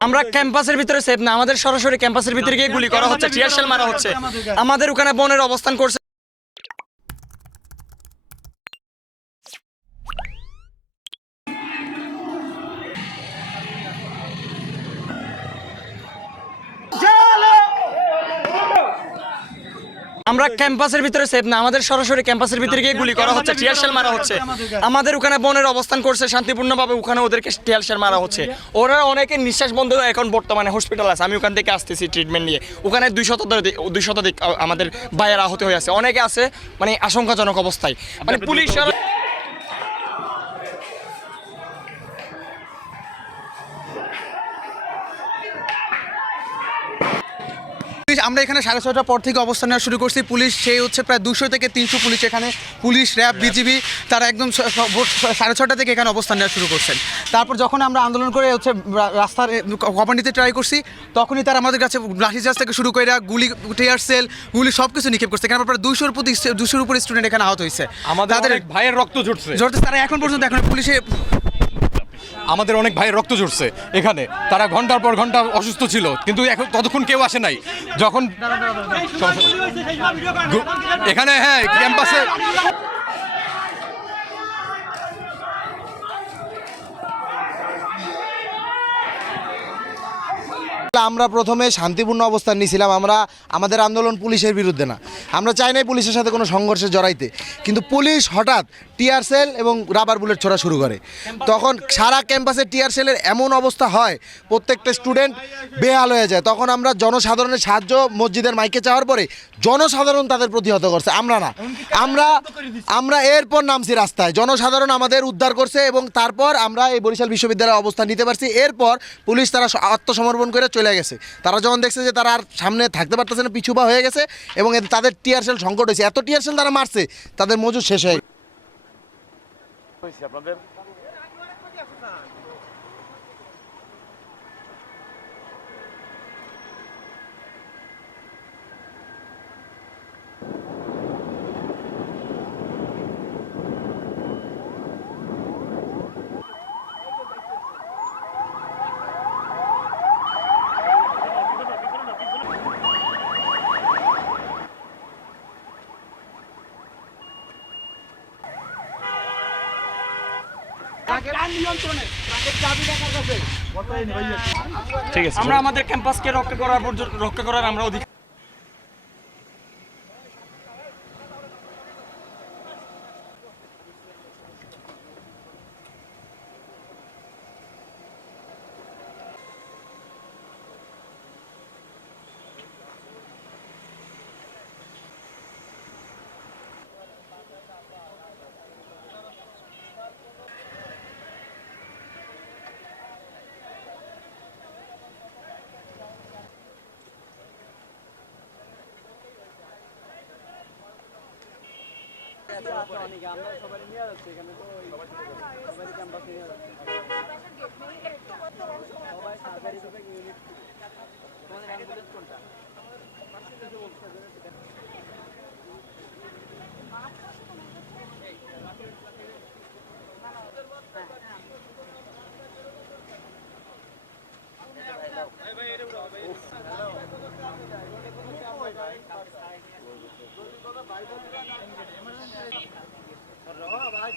আমরা ক্যাম্পাসের ভিতরে সেফ না আমাদের সরাসরি ক্যাম্পাসের ভিতরে গিয়ে গুলি করা হচ্ছে টিয়ার শেল মারা হচ্ছে। আমাদের ওখানে বনের অবস্থান করছে। আমরা ক্যাম্পাসের ভিতরে সেফ না আমাদের সরাসরি ক্যাম্পাসের ভিতরে গিয়ে গুলি করা হচ্ছে টিয়ারশেল মারা হচ্ছে। আমাদের ওখানে বনের অবস্থান করছে শান্তিপূর্ণভাবে ওখানে ওদেরকে টিয়ারশেল মারা হচ্ছে। ওরা অনেকে নিঃশ্বাস বন্ধ হয়ে এখন বর্তমানে হসপিটাল আছে আমি ওখান থেকে আসতেছি ট্রিটমেন্ট নিয়ে। ওখানে দুই শত দুই শতাধিক আমাদের বাইরে আহত হয়ে আছে। অনেকে আছে মানে আশঙ্কাজনক অবস্থায়। মানে পুলিশ পুলিশ আমরা এখানে সাড়ে ছটার পর থেকে অবস্থান নেওয়া শুরু করছি। পুলিশ সেই হচ্ছে প্রায় দুশো থেকে তিনশো পুলিশ এখানে। পুলিশ র্যাব বিজিবি তারা একদম সাড়ে ছটা থেকে এখানে অবস্থান নেওয়া শুরু করছেন। তারপর যখন আমরা আন্দোলন করে হচ্ছে রাস্তার কভার নিতে ট্রাই করছি তখনই তারা আমাদের কাছে লাঠিচার্জ থেকে শুরু করে গুলি টিয়ার সেল গুলি সব কিছু নিক্ষেপ করছে। এখানে প্রায় দুশোর প্রতি দুশোর উপরে স্টুডেন্ট এখানে আহত হয়েছে আমাদের ভাইয়ের রক্ত ঝরছে। জড়তে তারা এখন পর্যন্ত এখন পুলিশে আমাদের অনেক ভাইয়ের রক্ত ঝরছে এখানে। তারা ঘণ্টার পর ঘণ্টা অসুস্থ ছিল কিন্তু এখন ততক্ষণ কেউ আসে নাই। যখন এখানে হ্যাঁ ক্যাম্পাসে আমরা প্রথমে শান্তিপূর্ণ অবস্থান নিয়েছিলাম। আমরা, আমাদের আন্দোলন পুলিশের বিরুদ্ধে না। আমরা চাই নাই পুলিশের সাথে কোনো সংঘর্ষে জড়াইতে। কিন্তু পুলিশ হঠাৎ টিয়ার সেল এবং রাবার বুলেট ছোড়া শুরু করে। তখন সারা ক্যাম্পাসে টিয়ার সেলের এমন অবস্থা হয়, প্রত্যেকটা স্টুডেন্ট বেহাল হয়ে যায়। তখন আমরা জনসাধারণের সাহায্য মসজিদের মাইকে চাওয়ার পরে জনসাধারণ তাদের প্রতিহত করছে। আমরা না। আমরা আমরা এরপর নামছি রাস্তায়। জনসাধারণ আমাদের উদ্ধার করছে এবং তারপর আমরা এই বরিশাল বিশ্ববিদ্যালয়ে অবস্থান নিতে পারছি। এরপর পুলিশ তারা আত্মসমর্পণ করে চলে গেছে। তারা যখন দেখছে যে তারা আর সামনে থাকতে পারতেছে না, পিছুপা হয়ে গেছে এবং তাদের টিয়ার সেল সংকট হয়েছে। এত টিয়ার সেল তারা মারছে, তাদের মজুর শেষ হয়ে গেছে। আমরা আমাদের ক্যাম্পাসকে রক্ষা করার পর্যন্ত রক্ষা করার আমরা অধিকার ভাই ভাই এটা উঠাও ভাই ভাই